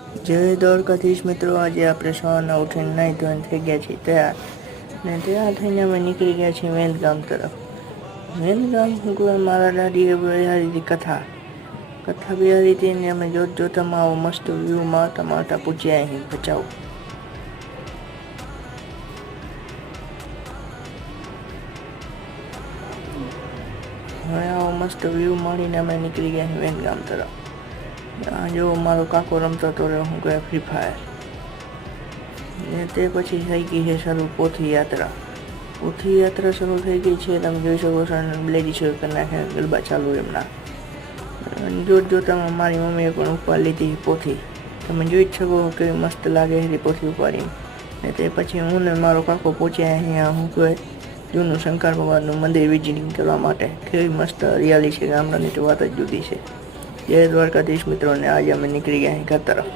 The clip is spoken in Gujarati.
જય દ્વારકાધીશ મિત્રો, આજે આપણે સવારના ઉઠીને નાહી ધોઈને થઈ ગયા છીએ તૈયાર ને તૈયાર થઈને અમે નીકળી ગયા છીએ વેદગામ તરફ. વેદગામ મારા દાદીએ બિહારી હતી કથા બિહારી હતી ને અમે જોતામાં આવો મસ્ત વ્યૂ મારતા પૂછ્યા અહીં બચાવ. હવે આવો મસ્ત વ્યૂ મળીને અમે નીકળી ગયા છીએ વેદગામ તરફ. આ જો મારો કાકો રમતો હતો હું કહે ફ્રી ફાયર ને તે પછી થઈ ગઈ છે શરૂ પોથી યાત્રા શરૂ થઈ ગઈ છે. તમે જોઈ શકો છો લેડી શરૂ કરી નાખે ગરબા ચાલુ એમના. જોતામાં મારી મમ્મીએ પણ ઉપાડી લીધી પોથી. તમે જોઈ જ શકો કેવી મસ્ત લાગે છે પોથી ઉપાડી ને તે પછી હું ને મારો કાકો પહોંચ્યા અહીંયા હું કહે જૂનું શંકર ભગવાનનું મંદિર વિઝિટિંગ કરવા માટે. કેવી મસ્ત હરિયાળી છે, ગામડાની તો વાત જ જુદી છે. જય દ્વારકાધીશ મિત્રોને આજે અમે નીકળી ગયા ઘર તરફ.